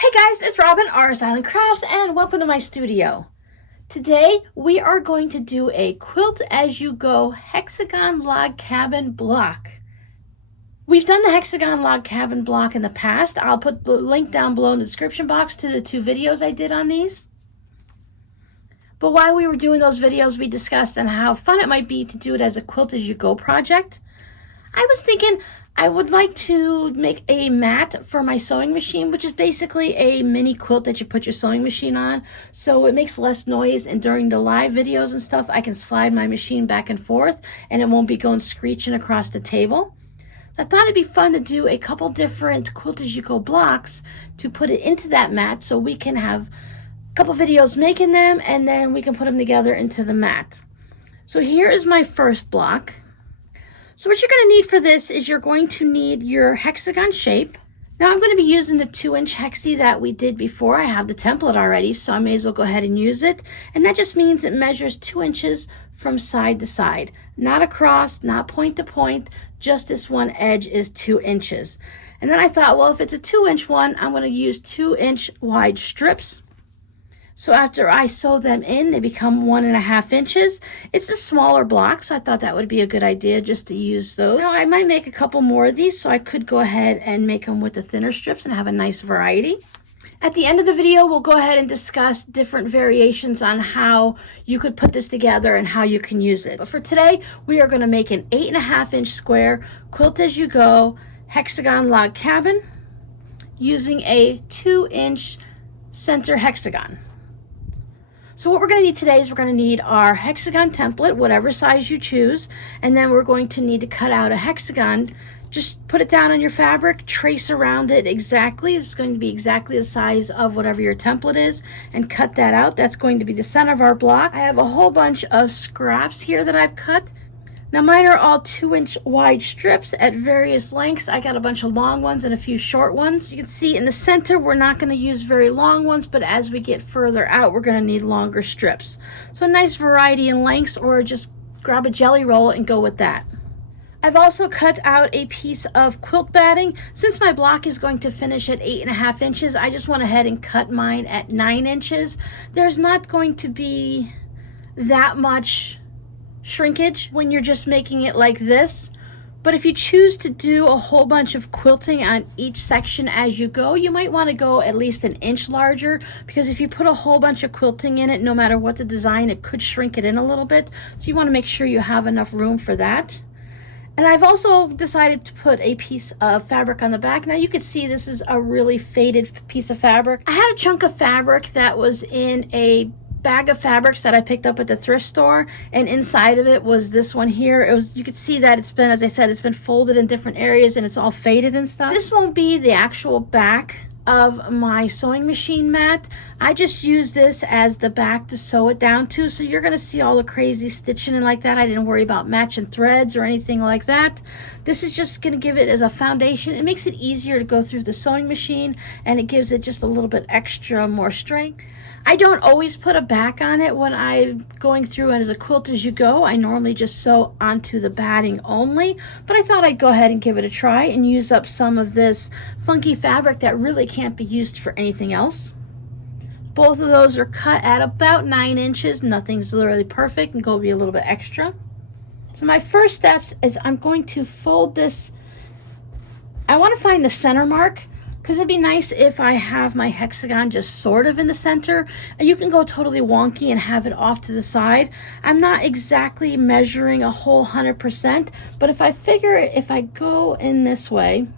Hey guys, it's Robin, R's Island Crafts, and welcome to my studio. Today we are going to do a quilt as you go hexagon log cabin block. We've done the hexagon log cabin block in the past. I'll put the link down below in the description box to the two videos I did on these. But while we were doing those videos, we discussed on how fun it might be to do it as a quilt as you go project. I was thinking I would like to make a mat for my sewing machine, which is basically a mini quilt that you put your sewing machine on, so it makes less noise, and during the live videos and stuff I can slide my machine back and forth and it won't be going screeching across the table. So I thought it'd be fun to do a couple different quilt as you go blocks to put it into that mat so we can have a couple videos making them and then we can put them together into the mat. So here is my first block. So what you're going to need for this is you're going to need your hexagon shape. Now I'm going to be using the 2-inch hexie that we did before. I have the template already, so I may as well go ahead and use it. And that just means it measures 2 inches from side to side. Not across, not point to point, just this one edge is 2 inches. And then I thought, well, if it's a 2-inch one, I'm going to use 2-inch wide strips. So after I sew them in, they become 1.5 inches. It's a smaller block, so I thought that would be a good idea just to use those. Now, I might make a couple more of these, so I could go ahead and make them with the thinner strips and have a nice variety. At the end of the video, we'll go ahead and discuss different variations on how you could put this together and how you can use it. But for today, we are going to make an 8.5-inch square quilt as you go hexagon log cabin using a 2-inch center hexagon. So what we're going to need today is we're going to need our hexagon template, whatever size you choose, and then we're going to need to cut out a hexagon. Just put it down on your fabric, trace around it exactly. It's going to be exactly the size of whatever your template is, and cut that out. That's going to be the center of our block. I have a whole bunch of scraps here that I've cut. Now mine are all 2-inch wide strips at various lengths. I got a bunch of long ones and a few short ones. You can see in the center we're not going to use very long ones, but as we get further out we're going to need longer strips. So a nice variety in lengths, or just grab a jelly roll and go with that. I've also cut out a piece of quilt batting. Since my block is going to finish at 8.5 inches, I just went ahead and cut mine at 9 inches. There's not going to be that much shrinkage when you're just making it like this, but if you choose to do a whole bunch of quilting on each section as you go, you might want to go at least an inch larger, because if you put a whole bunch of quilting in it, no matter what the design, it could shrink it in a little bit, so you want to make sure you have enough room for that. And I've also decided to put a piece of fabric on the back. Now you can see this is a really faded piece of fabric. I had a chunk of fabric that was in a bag of fabrics that I picked up at the thrift store, and inside of it was this one here. It was, you could see that it's been, as I said, it's been folded in different areas and it's all faded and stuff. This won't be the actual back of my sewing machine mat. I just use this as the back to sew it down to, so you're going to see all the crazy stitching and like that. I didn't worry about matching threads or anything like that. This is just going to give it as a foundation. It makes it easier to go through the sewing machine, and it gives it just a little bit extra more strength. I don't always put a back on it when I'm going through it as a quilt as you go. I normally just sew onto the batting only, but I thought I'd go ahead and give it a try and use up some of this funky fabric that really can't be used for anything else. Both of those are cut at about 9 inches. Nothing's literally perfect, and go be a little bit extra. So my first steps is I'm going to fold this. I want to find the center mark, because it'd be nice if I have my hexagon just sort of in the center. You can go totally wonky and have it off to the side. I'm not exactly measuring a whole 100%, but if I figure if I go in this way,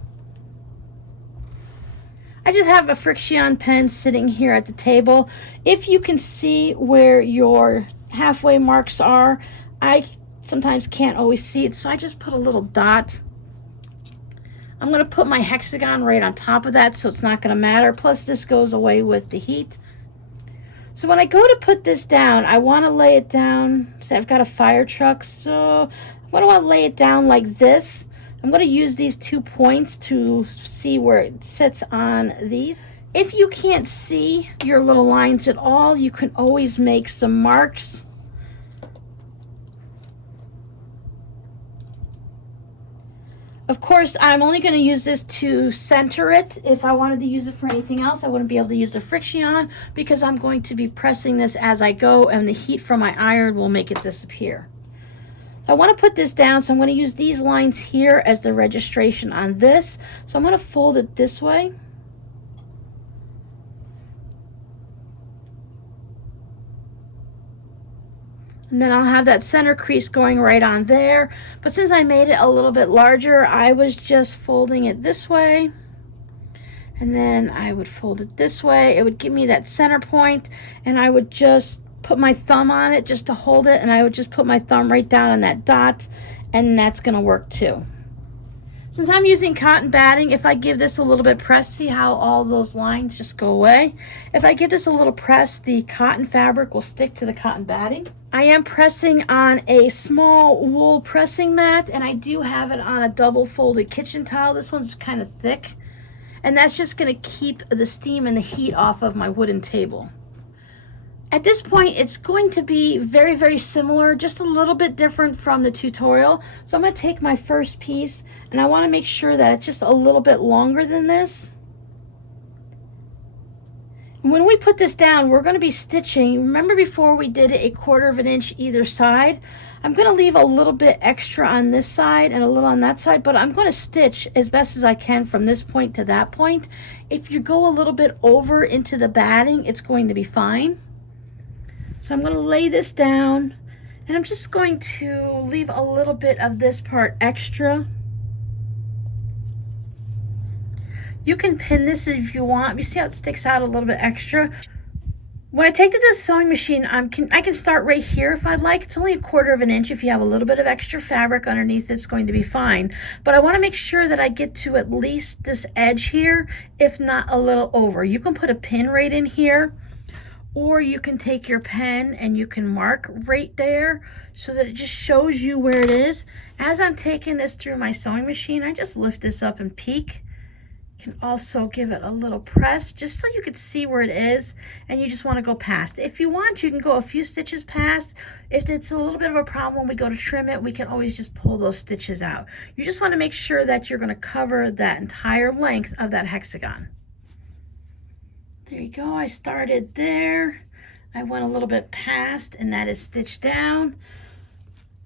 I just have a friction pen sitting here at the table. If you can see where your halfway marks are, I sometimes can't always see it, so I just put a little dot. I'm going to put my hexagon right on top of that, so it's not going to matter. Plus, this goes away with the heat. So when I go to put this down, I want to lay it down. See, I've got a fire truck, so I'm going to want to lay it down like this. I'm going to use these 2 points to see where it sits on these. If you can't see your little lines at all, you can always make some marks. Of course, I'm only going to use this to center it. If I wanted to use it for anything else, I wouldn't be able to use the friction because I'm going to be pressing this as I go, and the heat from my iron will make it disappear. I want to put this down, so I'm going to use these lines here as the registration on this. So I'm going to fold it this way. And then I'll have that center crease going right on there. But since I made it a little bit larger, I was just folding it this way. And then I would fold it this way. It would give me that center point, and I would just put my thumb on it just to hold it, and I would just put my thumb right down on that dot, and that's going to work too. Since I'm using cotton batting, if I give this a little bit press, see how all those lines just go away? If I give this a little press, the cotton fabric will stick to the cotton batting. I am pressing on a small wool pressing mat, and I do have it on a double folded kitchen towel. This one's kind of thick, and that's just going to keep the steam and the heat off of my wooden table. At this point, it's going to be very, very similar, just a little bit different from the tutorial. So I'm going to take my first piece, and I want to make sure that it's just a little bit longer than this. And when we put this down, we're going to be stitching. Remember before we did it 1/4 of an inch either side? I'm going to leave a little bit extra on this side and a little on that side, but I'm going to stitch as best as I can from this point to that point. If you go a little bit over into the batting, it's going to be fine. So I'm going to lay this down, and I'm just going to leave a little bit of this part extra. You can pin this if you want. You see how it sticks out a little bit extra? When I take it to the sewing machine, I can start right here if I'd like. It's only 1/4 of an inch. If you have a little bit of extra fabric underneath, it's going to be fine. But I want to make sure that I get to at least this edge here, if not a little over. You can put a pin right in here, or you can take your pen and you can mark right there so that it just shows you where it is. As I'm taking this through my sewing machine, I just lift this up and peek. You can also give it a little press just so you can see where it is, and you just want to go past. If you want, you can go a few stitches past. If it's a little bit of a problem when we go to trim it, we can always just pull those stitches out. You just want to make sure that you're going to cover that entire length of that hexagon. There you go. I started there. I went a little bit past, and that is stitched down.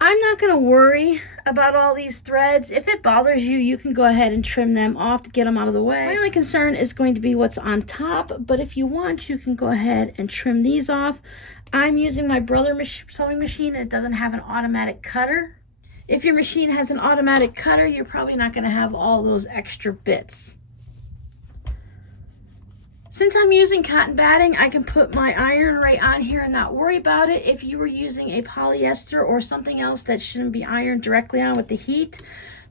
I'm not going to worry about all these threads. If it bothers you, you can go ahead and trim them off to get them out of the way. My only concern is going to be what's on top, but if you want, you can go ahead and trim these off. I'm using my Brother sewing machine, and it doesn't have an automatic cutter. If your machine has an automatic cutter, you're probably not going to have all those extra bits. Since I'm using cotton batting, I can put my iron right on here and not worry about it. If you were using a polyester or something else that shouldn't be ironed directly on with the heat,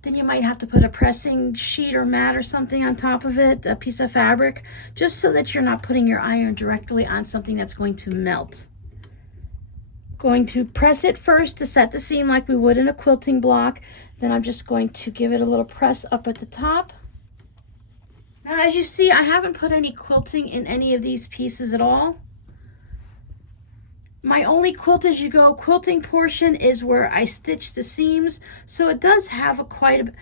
then you might have to put a pressing sheet or mat or something on top of it, a piece of fabric, just so that you're not putting your iron directly on something that's going to melt. Going to press it first to set the seam like we would in a quilting block. Then I'm just going to give it a little press up at the top. Now, as you see, I haven't put any quilting in any of these pieces at all. My only quilt as you go quilting portion is where I stitch the seams, so it does have quite a bit.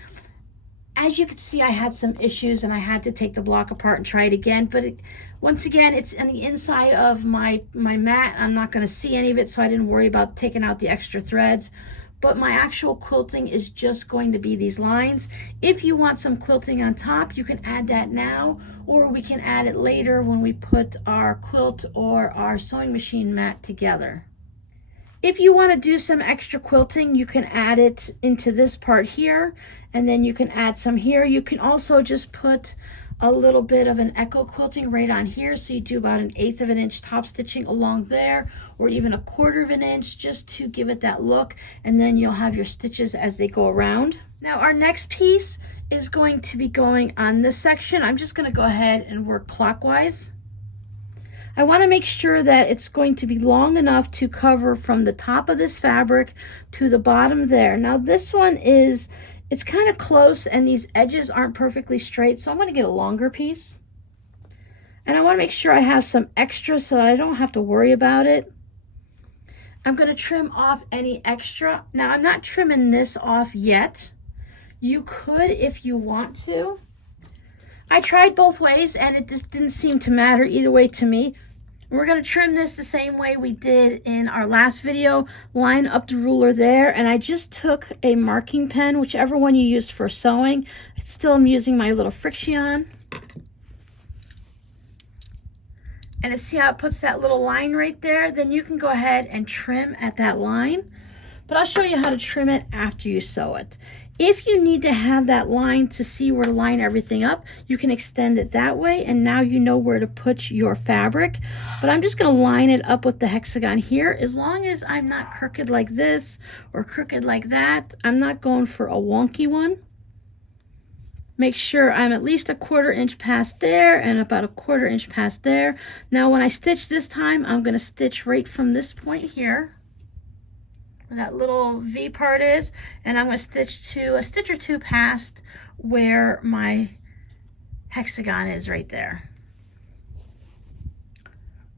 As you can see, I had some issues and I had to take the block apart and try it again, but once again, it's on the inside of my mat. I'm not going to see any of it, so I didn't worry about taking out the extra threads. But my actual quilting is just going to be these lines. If you want some quilting on top, you can add that now, or we can add it later when we put our quilt or our sewing machine mat together. If you want to do some extra quilting, you can add it into this part here, and then you can add some here. You can also just put a little bit of an echo quilting right on here, so you do about 1/8 of an inch top stitching along there, or even 1/4 of an inch, just to give it that look, and then you'll have your stitches as they go around. Now our next piece is going to be going on this section. I'm just going to go ahead and work clockwise. I want to make sure that it's going to be long enough to cover from the top of this fabric to the bottom there. Now this one it's kind of close and these edges aren't perfectly straight, so I'm going to get a longer piece. And I want to make sure I have some extra so that I don't have to worry about it. I'm going to trim off any extra. Now I'm not trimming this off yet You could if you want to. I tried both ways and it just didn't seem to matter either way to me. We're going to trim this the same way we did in our last video. Line up the ruler there, and I just took a marking pen, whichever one you use for sewing. I still am using my little Friction. And to see how it puts that little line right there, then you can go ahead and trim at that line. But I'll show you how to trim it after you sew it. If you need to have that line to see where to line everything up, you can extend it that way, and now you know where to put your fabric. But I'm just going to line it up with the hexagon here. As long as I'm not crooked like this or crooked like that, I'm not going for a wonky one. Make sure I'm at least a 1/4 inch past there and about a 1/4 inch past there. Now when I stitch this time, I'm going to stitch right from this point here, where that little V part is, and I'm going to stitch to a stitch or two past where my hexagon is right there.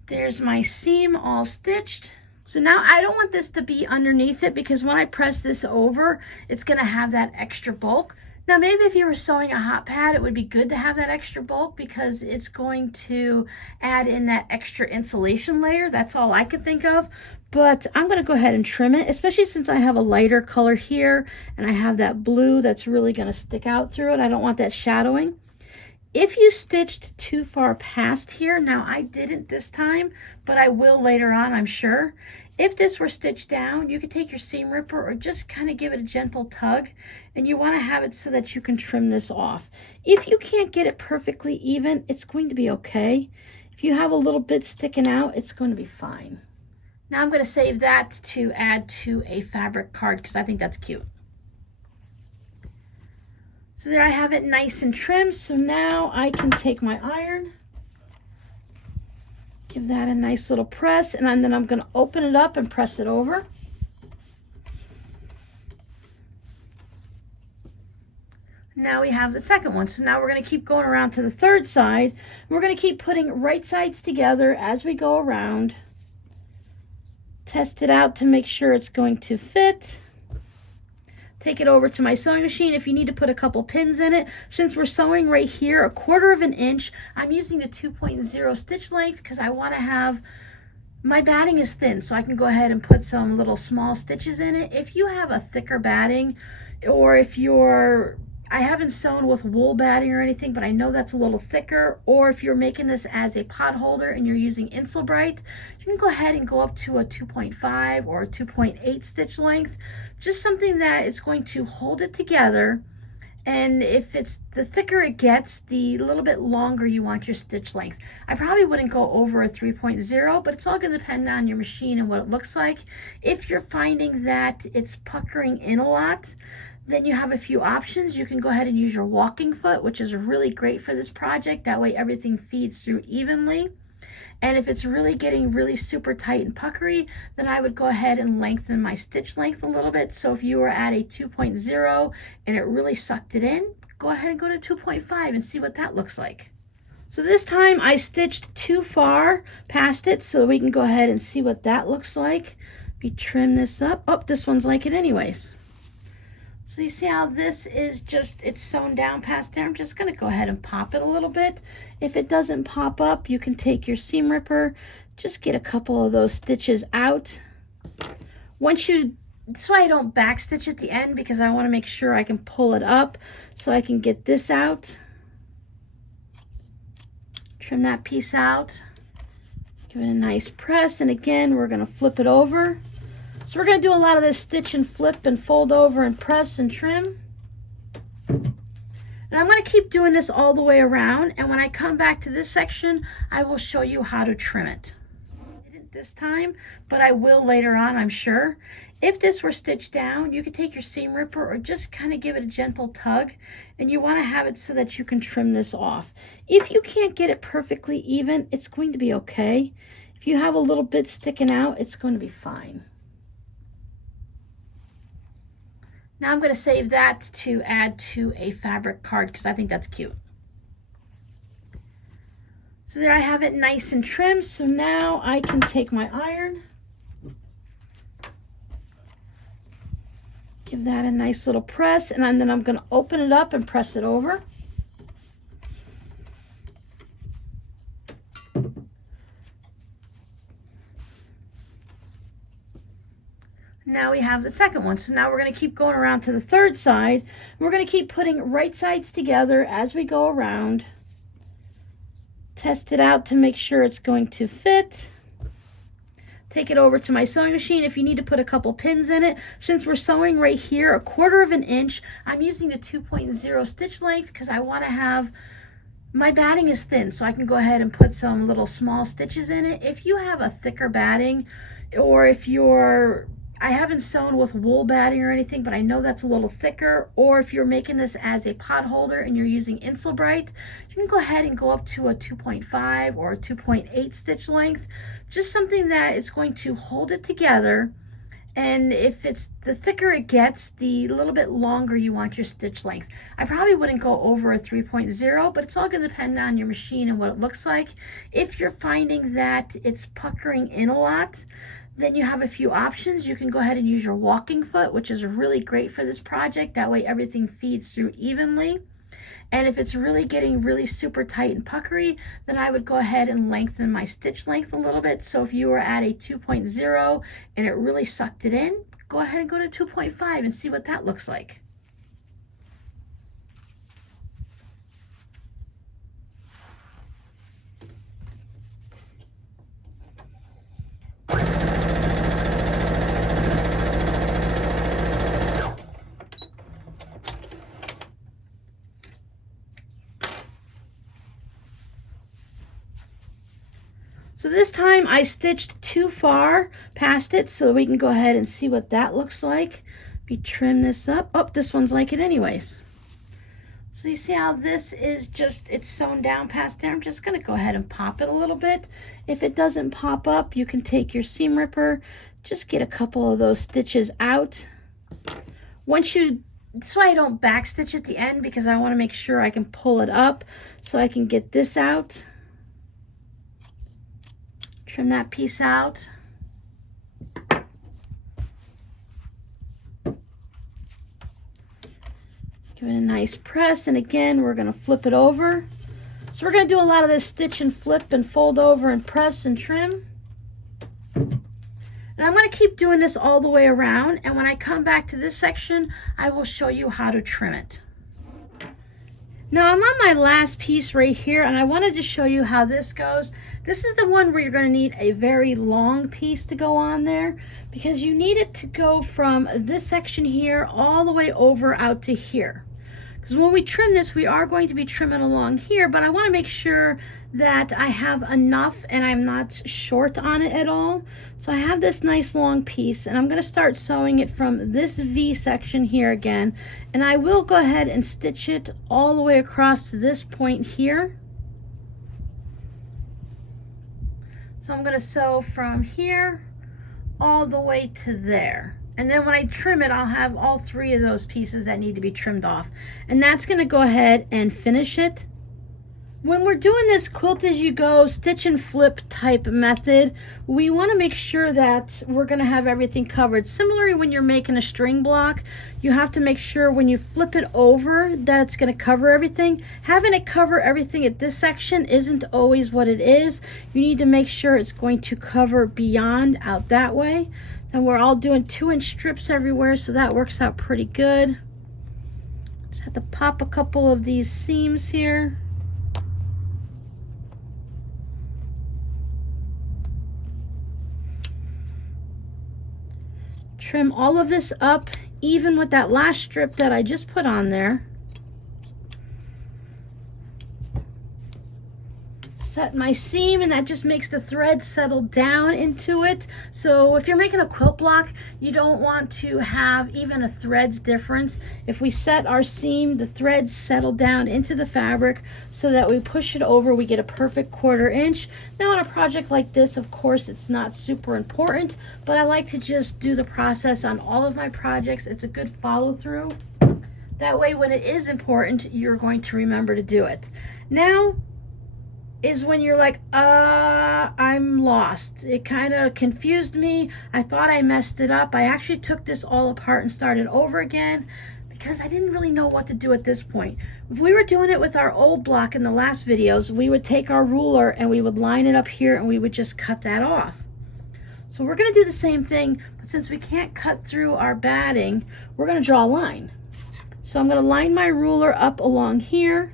There's my seam all stitched. So now I don't want this to be underneath it, because when I press this over, it's going to have that extra bulk. Now maybe if you were sewing a hot pad, it would be good to have that extra bulk, because it's going to add in that extra insulation layer. That's all I could think of. But I'm going to go ahead and trim it, especially since I have a lighter color here and I have that blue that's really going to stick out through it. I don't want that shadowing. If you stitched too far past here, now I didn't this time, but I will later on, I'm sure. If this were stitched down, you could take your seam ripper or just kind of give it a gentle tug, and you want to have it so that you can trim this off. If you can't get it perfectly even, it's going to be okay. If you have a little bit sticking out, it's going to be fine. Now I'm going to save that to add to a fabric card, because I think that's cute. So there I have it nice and trimmed. So now I can take my iron, give that a nice little press, and then I'm going to open it up and press it over. Now we have the second one. So now we're going to keep going around to the third side. We're going to keep putting right sides together as we go around. Test it out to make sure it's going to fit. Take it over to my sewing machine if you need to put a couple pins in it. Since we're sewing right here 1/4 inch, I'm using the 2.0 stitch length because I want to have, my batting is thin, so I can go ahead and put some little small stitches in it. If you have a thicker batting, or if you're, I haven't sewn with wool batting or anything, but I know that's a little thicker, or if you're making this as a pot holder and you're using Insulbright, you can go ahead and go up to a 2.5 or a 2.8 stitch length, just something that is going to hold it together. And if it's the thicker it gets, the little bit longer you want your stitch length. I probably wouldn't go over a 3.0, but it's all going to depend on your machine and what it looks like. If you're finding that it's puckering in a lot, then you have a few options. You can go ahead and use your walking foot, which is really great for this project. That way everything feeds through evenly. And if it's really getting really super tight and puckery, then I would go ahead and lengthen my stitch length a little bit. So if you were at a 2.0 and it really sucked it in, go ahead and go to 2.5 and see what that looks like. So this time I stitched too far past it, so we can go ahead and see what that looks like. We trim this up. Oh, this one's like it anyways. So you see how this is just, it's sewn down past there. I'm just going to go ahead and pop it a little bit. If it doesn't pop up, you can take your seam ripper, just get a couple of those stitches out. Once you, that's why I don't back stitch at the end, because I want to make sure I can pull it up so I can get this out. Trim that piece out. Give it a nice press, and again, we're going to flip it over. So we're going to do a lot of this stitch and flip and fold over and press and trim. And I'm going to keep doing this all the way around. And when I come back to this section, I will show you how to trim it. I didn't this time, but I will later on, I'm sure. If this were stitched down, you could take your seam ripper or just kind of give it a gentle tug. And you want to have it so that you can trim this off. If you can't get it perfectly even, it's going to be okay. If you have a little bit sticking out, it's going to be fine. Now I'm going to save that to add to a fabric card, because I think that's cute. So there I have it nice and trimmed. So now I can take my iron, Give that a nice little press, and then I'm going to open it up and press it over. Now we have the second one. So now we're going to keep going around to the third side. We're going to keep putting right sides together as we go around. Test it out to make sure it's going to fit. Take it over to my sewing machine if you need to put a couple pins in it. Since we're sewing right here 1/4 of an inch, I'm using the 2.0 stitch length because I want to have, my batting is thin, so I can go ahead and put some little small stitches in it. If you have a thicker batting, or if you're, I haven't sewn with wool batting or anything, but I know that's a little thicker, or if you're making this as a pot holder and you're using Insulbright, you can go ahead and go up to a 2.5 or a 2.8 stitch length, just something that is going to hold it together. And if it's, the thicker it gets, the little bit longer you want your stitch length. I probably wouldn't go over a 3.0, but it's all going to depend on your machine and what it looks like. If you're finding that it's puckering in a lot, then you have a few options. You can go ahead and use your walking foot, which is really great for this project. That way everything feeds through evenly. And if it's really getting really super tight and puckery, then I would go ahead and lengthen my stitch length a little bit. So if you were at a 2.0 and it really sucked it in, go ahead and go to 2.5 and see what that looks like. So this time I stitched too far past it, so we can go ahead and see what that looks like. We trim this up. Oh, this one's like it anyways. So you see how this is just, it's sewn down past there. I'm just going to go ahead and pop it a little bit. If it doesn't pop up, you can take your seam ripper, just get a couple of those stitches out. Once you, that's why I don't back stitch at the end, because I want to make sure I can pull it up so I can get this out. Trim that piece out. Give it a nice press, and again we're going to flip it over. So we're going to do a lot of this stitch and flip and fold over and press and trim. And I'm going to keep doing this all the way around, and when I come back to this section I will show you how to trim it. Now I'm on my last piece right here, and I wanted to show you how this goes. This is the one where you're going to need a very long piece to go on there, because you need it to go from this section here all the way over out to here. Because when we trim this, we are going to be trimming along here, but I want to make sure that I have enough and I'm not short on it at all. So I have this nice long piece, and I'm going to start sewing it from this V section here again, and I will go ahead and stitch it all the way across to this point here. So I'm going to sew from here all the way to there. And then when I trim it, I'll have all 3 of those pieces that need to be trimmed off. And that's going to go ahead and finish it. When we're doing this quilt as you go stitch and flip type method, we want to make sure that we're going to have everything covered. Similarly, when you're making a string block, you have to make sure when you flip it over that it's going to cover everything. Having it cover everything at this section isn't always what it is. You need to make sure it's going to cover beyond out that way. And we're all doing 2-inch strips everywhere, so that works out pretty good. Just have to pop a couple of these seams here. Trim all of this up, even with that last strip that I just put on there. Set my seam, and that just makes the thread settle down into it. So if you're making a quilt block, you don't want to have even a threads difference. If we set our seam, the threads settle down into the fabric so that we push it over, we get a perfect 1/4 inch. Now on a project like this, of course, it's not super important, but I like to just do the process on all of my projects. It's a good follow through. That way when it is important, you're going to remember to do it. Now, is when you're like, I'm lost. It kind of confused me. I thought I messed it up. I actually took this all apart and started over again because I didn't really know what to do at this point. If we were doing it with our old block in the last videos, we would take our ruler and we would line it up here and we would just cut that off. So we're gonna do the same thing, but since we can't cut through our batting, we're gonna draw a line. So I'm gonna line my ruler up along here.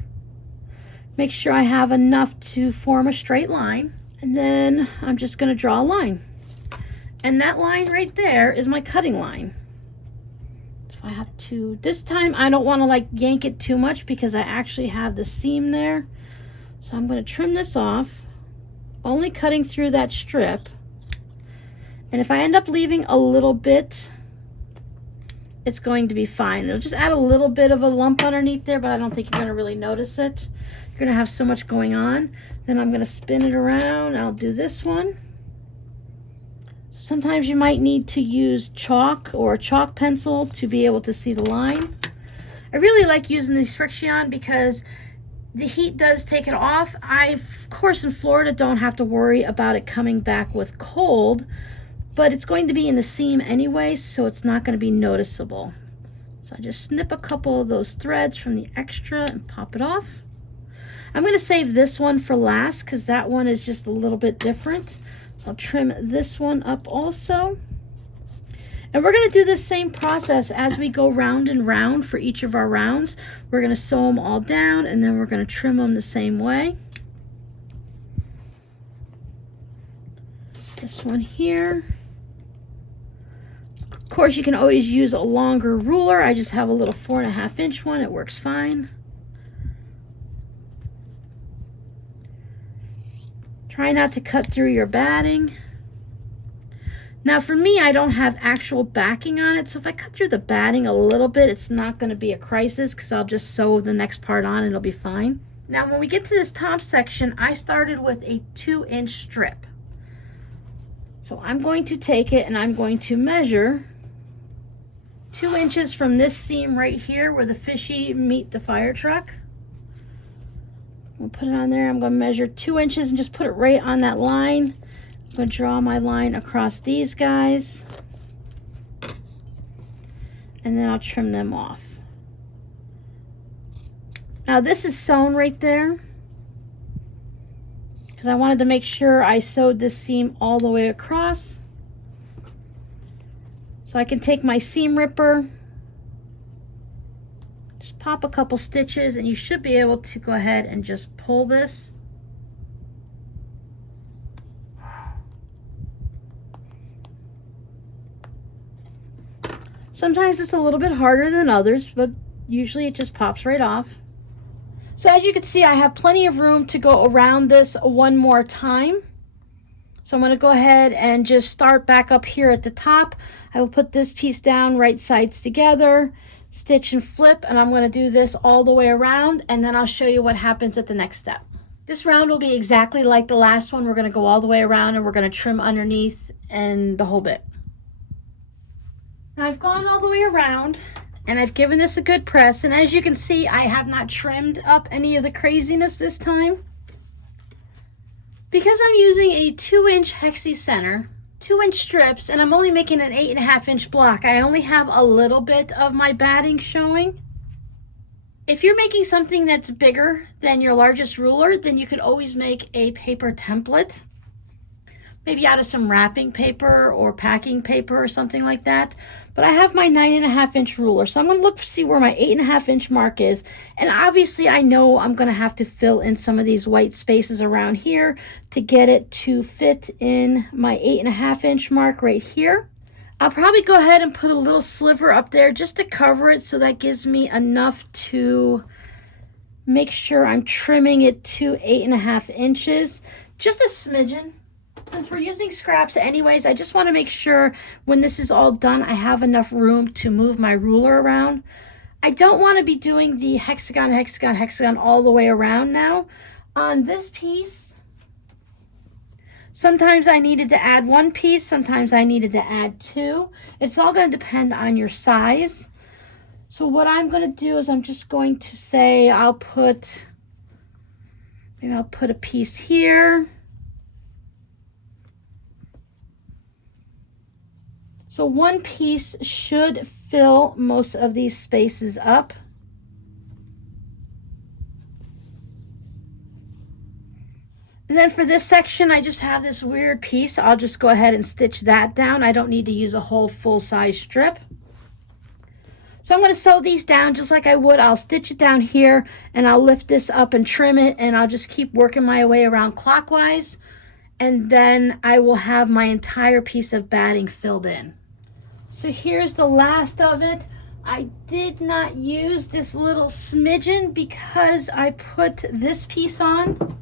Make sure I have enough to form a straight line, and then I'm just going to draw a line. And that line right there is my cutting line. If I have to, this time I don't want to like yank it too much because I actually have the seam there. So I'm going to trim this off, only cutting through that strip. And if I end up leaving a little bit, it's going to be fine. It'll just add a little bit of a lump underneath there, but I don't think you're going to really notice it. You're going to have so much going on. Then I'm going to spin it around. I'll do this one. Sometimes you might need to use chalk or a chalk pencil to be able to see the line. I really like using these Friction because the heat does take it off. I, of course, in Florida don't have to worry about it coming back with cold, but it's going to be in the seam anyway, so it's not going to be noticeable. So I just snip a couple of those threads from the extra and pop it off. I'm going to save this one for last because that one is just a little bit different. So I'll trim this one up also. And we're going to do the same process as we go round and round for each of our rounds. We're going to sew them all down and then we're going to trim them the same way. This one here. Of course, you can always use a longer ruler. I just have a little 4.5 inch one. It works fine. Try not to cut through your batting. Now for me, I don't have actual backing on it, so if I cut through the batting a little bit, it's not going to be a crisis because I'll just sew the next part on and it'll be fine. Now when we get to this top section, I started with a 2-inch strip. So I'm going to take it and I'm going to measure 2 inches from this seam right here where the fishy meet the fire truck. We'll put it on there. I'm going to measure 2 inches and just put it right on that line. I'm going to draw my line across these guys. And then I'll trim them off. Now this is sewn right there because I wanted to make sure I sewed this seam all the way across. So I can take my seam ripper, just pop a couple stitches, and you should be able to go ahead and just pull this. Sometimes it's a little bit harder than others, but usually it just pops right off. So as you can see, I have plenty of room to go around this one more time. So I'm going to go ahead and just start back up here at the top. I will put this piece down, right sides together, stitch and flip, and I'm going to do this all the way around, and then I'll show you what happens at the next step. This round will be exactly like the last one. We're going to go all the way around and we're going to trim underneath and the whole bit. Now I've gone all the way around and I've given this a good press, and as you can see, I have not trimmed up any of the craziness this time. Because I'm using a 2-inch hexi center, 2-inch strips, and I'm only making an 8.5-inch block, I only have a little bit of my batting showing. If you're making something that's bigger than your largest ruler, then you could always make a paper template, maybe out of some wrapping paper or packing paper or something like that. But I have my 9.5-inch ruler, so I'm going to look to see where my 8.5-inch mark is. And obviously I know I'm going to have to fill in some of these white spaces around here to get it to fit in my 8.5-inch mark right here. I'll probably go ahead and put a little sliver up there just to cover it, so that gives me enough to make sure I'm trimming it to 8.5 inches, just a smidgen. Since we're using scraps anyways, I just want to make sure when this is all done, I have enough room to move my ruler around. I don't want to be doing the hexagon, hexagon, hexagon all the way around now. On this piece, sometimes I needed to add 1 piece, sometimes I needed to add 2. It's all going to depend on your size. So what I'm going to do is I'm just going to say I'll put Maybe I'll put a piece here. So one piece should fill most of these spaces up. And then for this section, I just have this weird piece. I'll just go ahead and stitch that down. I don't need to use a whole full-size strip. So I'm going to sew these down just like I would. I'll stitch it down here, and I'll lift this up and trim it, and I'll just keep working my way around clockwise. And then I will have my entire piece of batting filled in. So here's the last of it. I did not use this little smidgen because I put this piece on.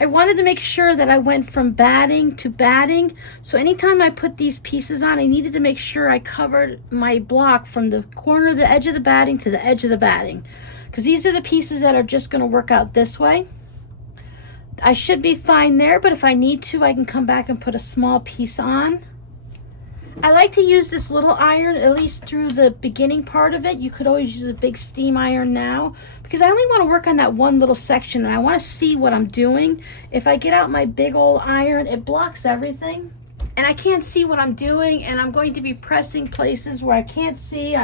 I wanted to make sure that I went from batting to batting. So anytime I put these pieces on, I needed to make sure I covered my block from the corner of the edge of the batting to the edge of the batting. Because these are the pieces that are just going to work out this way. I should be fine there, but if I need to, I can come back and put a small piece on. I like to use this little iron, at least through the beginning part of it. You could always use a big steam iron now, because I only want to work on that one little section, and I want to see what I'm doing. If I get out my big old iron, it blocks everything, and I can't see what I'm doing, and I'm going to be pressing places where I can't see.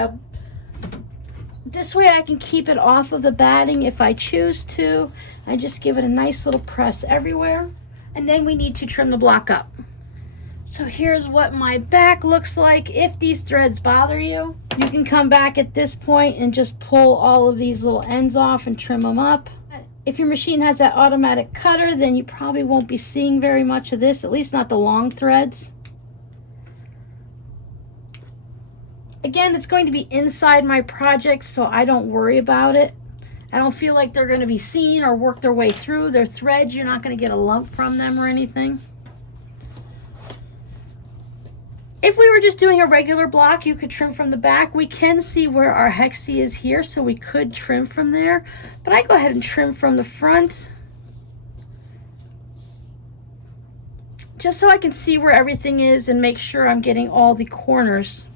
This way I can keep it off of the batting if I choose to. I just give it a nice little press everywhere, and then we need to trim the block up. So here's what my back looks like. If these threads bother you, you can come back at this point and just pull all of these little ends off and trim them up. If your machine has that automatic cutter, then you probably won't be seeing very much of this, at least not the long threads. Again, it's going to be inside my project, so I don't worry about it. I don't feel like they're going to be seen or work their way through. They're threads. You're not going to get a lump from them or anything. If we were just doing a regular block, you could trim from the back. We can see where our hexie is here, so we could trim from there. But I go ahead and trim from the front, just so I can see where everything is and make sure I'm getting all the corners.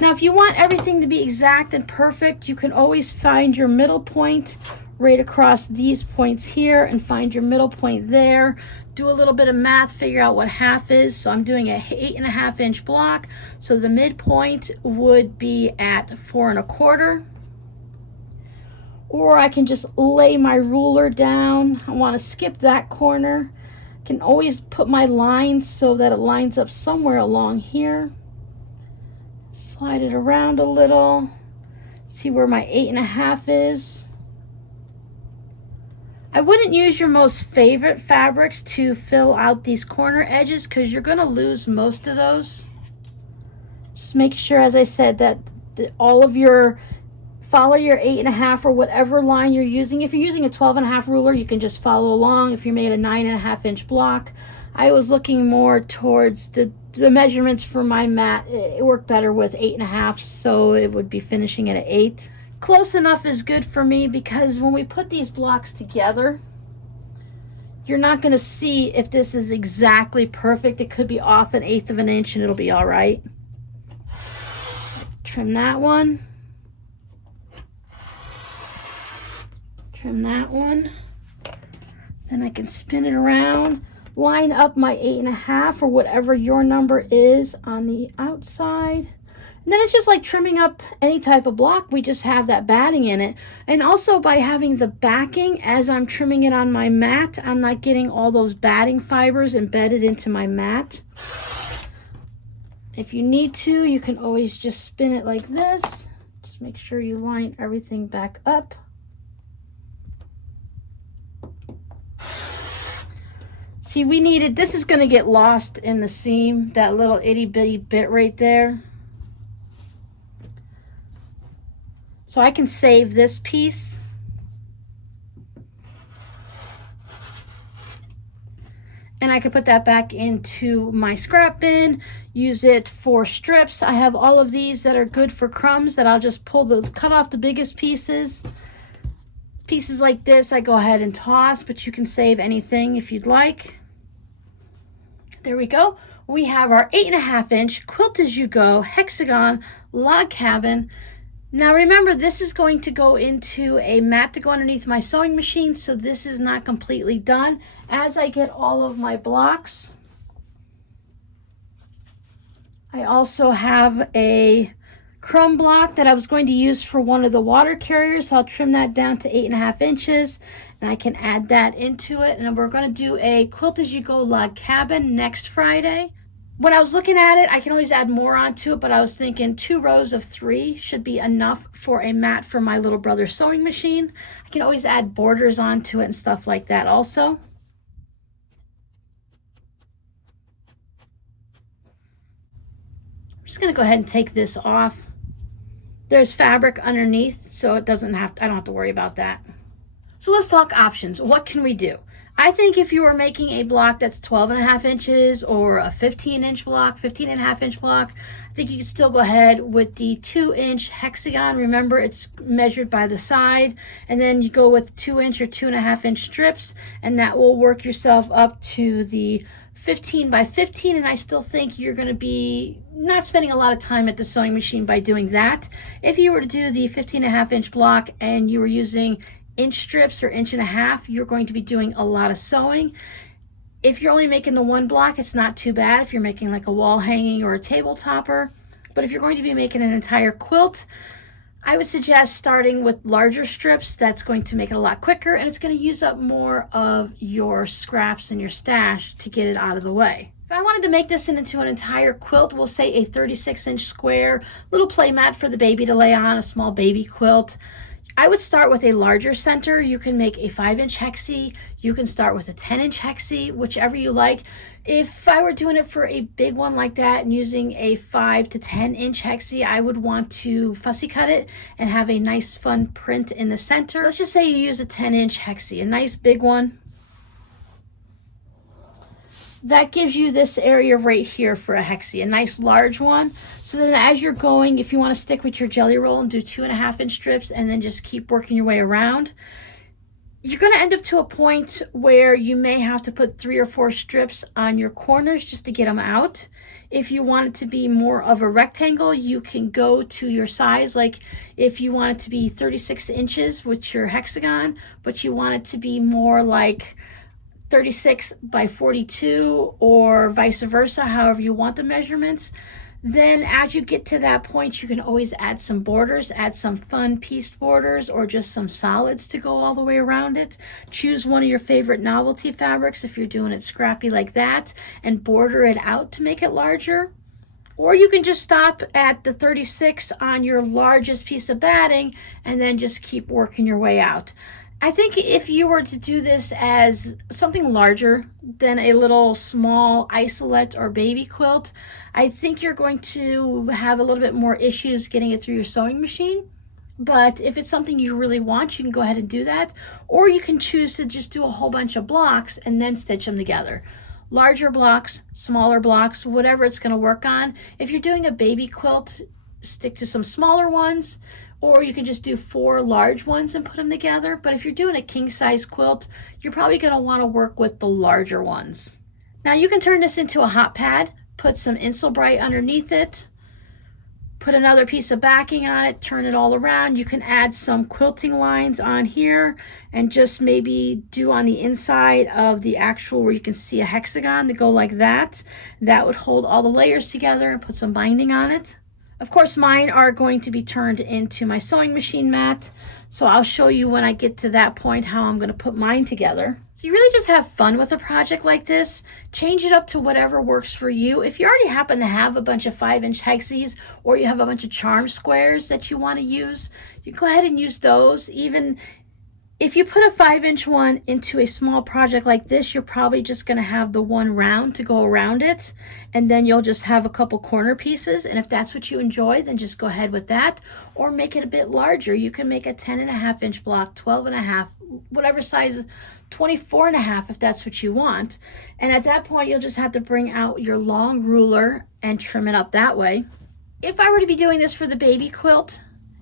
Now, if you want everything to be exact and perfect, you can always find your middle point right across these points here and find your middle point there. Do a little bit of math, figure out what half is. So I'm doing a 8.5 inch block. So the midpoint would be at 4 1/4. Or I can just lay my ruler down. I want to skip that corner. I can always put my line so that it lines up somewhere along here. Slide it around a little. See where my 8.5 is. I wouldn't use your most favorite fabrics to fill out these corner edges because you're going to lose most of those. Just make sure, as I said, that all of your, follow your 8.5 or whatever line you're using. If you're using a 12.5 ruler, you can just follow along. If you made a 9.5 inch block, I was looking more towards the measurements for my mat. It worked better with 8.5, so it would be finishing at an 8. Close enough is good for me because when we put these blocks together, you're not going to see if this is exactly perfect. It could be off 1/8 of an inch and it'll be all right. Trim that one. Trim that one. Then I can spin it around. Line up my 8.5 or whatever your number is on the outside. And then it's just like trimming up any type of block. We just have that batting in it. And also by having the backing as I'm trimming it on my mat, I'm not getting all those batting fibers embedded into my mat. If you need to, you can always just spin it like this. Just make sure you line everything back up. See, we needed, this is going to get lost in the seam, that little itty bitty bit right there. So I can save this piece. And I could put that back into my scrap bin, use it for strips. I have all of these that are good for crumbs that I'll just cut off the biggest pieces. Pieces like this I go ahead and toss, but you can save anything if you'd like. There we go. We have our 8.5 inch Quilt As You Go Hexagon log cabin. Now remember, this is going to go into a mat to go underneath my sewing machine, so this is not completely done. As I get all of my blocks, I also have a crumb block that I was going to use for one of the water carriers. So I'll trim that down to 8.5 inches, and I can add that into it. And we're going to do a Quilt As You Go log cabin next Friday. When I was looking at it, I can always add more onto it, but I was thinking 2 rows of 3 should be enough for a mat for my little brother's sewing machine. I can always add borders onto it and stuff like that also. I'm just going to go ahead and take this off. There's fabric underneath, so it doesn't have to, I don't have to worry about that. So let's talk options. What can we do? I think if you are making a block that's 12.5 inches or a 15-inch block, 15.5-inch block, I think you can still go ahead with the 2-inch hexagon. Remember, it's measured by the side, and then you go with 2-inch or 2.5-inch strips, and that will work yourself up to the 15 by 15, and I still think you're going to be not spending a lot of time at the sewing machine by doing that. If you were to do the 15.5-inch block and you were using inch strips or 1.5 inches, you're going to be doing a lot of sewing. If you're only making the one block, it's not too bad if you're making like a wall hanging or a table topper. But if you're going to be making an entire quilt, I would suggest starting with larger strips. That's going to make it a lot quicker, and it's going to use up more of your scraps and your stash to get it out of the way. If I wanted to make this into an entire quilt, we'll say a 36-inch square little play mat for the baby to lay on, a small baby quilt, I would start with a larger center. You can make a 5-inch hexie. You can start with a 10-inch hexie, whichever you like. If I were doing it for a big one like that and using a 5 to 10-inch hexie, I would want to fussy cut it and have a nice fun print in the center. Let's just say you use a 10-inch hexie, a nice big one. That gives you this area right here for a hexie, a nice large one. So then as you're going, if you want to stick with your jelly roll and do 2.5-inch strips and then just keep working your way around, you're going to end up to a point where you may have to put 3 or 4 strips on your corners just to get them out. If you want it to be more of a rectangle, you can go to your size. Like if you want it to be 36 inches with your hexagon, but you want it to be more like 36 by 42 or vice versa, however you want the measurements, then as you get to that point, you can always add some borders, add some fun pieced borders or just some solids to go all the way around it. Choose one of your favorite novelty fabrics if you're doing it scrappy like that and border it out to make it larger. Or you can just stop at the 36 on your largest piece of batting and then just keep working your way out. I think if you were to do this as something larger than a little small isolette or baby quilt, I think you're going to have a little bit more issues getting it through your sewing machine. But if it's something you really want, you can go ahead and do that. Or you can choose to just do a whole bunch of blocks and then stitch them together. Larger blocks, smaller blocks, whatever it's going to work on. If you're doing a baby quilt, stick to some smaller ones. Or you can just do 4 large ones and put them together. But if you're doing a king size quilt, you're probably going to want to work with the larger ones. Now you can turn this into a hot pad, put some Insulbright underneath it, put another piece of backing on it, turn it all around. You can add some quilting lines on here and just maybe do on the inside of the actual where you can see a hexagon to go like that. That would hold all the layers together and put some binding on it. Of course, mine are going to be turned into my sewing machine mat, so I'll show you when I get to that point how I'm going to put mine together. So you really just have fun with a project like this. Change it up to whatever works for you. If you already happen to have a bunch of 5-inch hexies or you have a bunch of charm squares that you want to use, you go ahead and use those. Even if you put a 5-inch one into a small project like this, you're probably just going to have the one round to go around it, and then you'll just have a couple corner pieces. And if that's what you enjoy, then just go ahead with that, or make it a bit larger. You can make a 10.5-inch block, 12.5, whatever size, 24.5 if that's what you want. And at that point, you'll just have to bring out your long ruler and trim it up that way. If I were to be doing this for the baby quilt,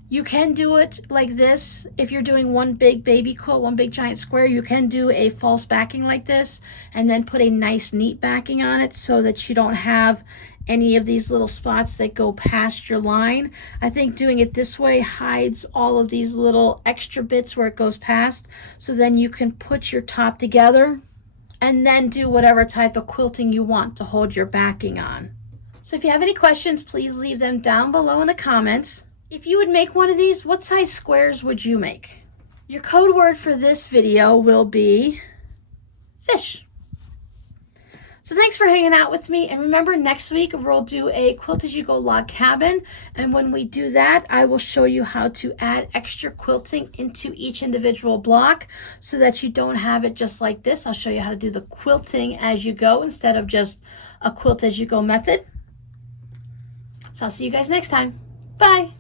You can do it like this. If you're doing one big baby quilt, one big giant square, you can do a false backing like this and then put a nice neat backing on it so that you don't have any of these little spots that go past your line. I think doing it this way hides all of these little extra bits where it goes past, so then you can put your top together and then do whatever type of quilting you want to hold your backing on. So if you have any questions, please leave them down below in the comments. If you would make one of these, what size squares would you make? Your code word for this video will be fish. So thanks for hanging out with me, and remember, next week we'll do a quilt as you go log cabin, and when we do that, I will show you how to add extra quilting into each individual block so that you don't have it just like this. I'll show you how to do the quilting as you go instead of just a quilt as you go method. So I'll see you guys next time. Bye.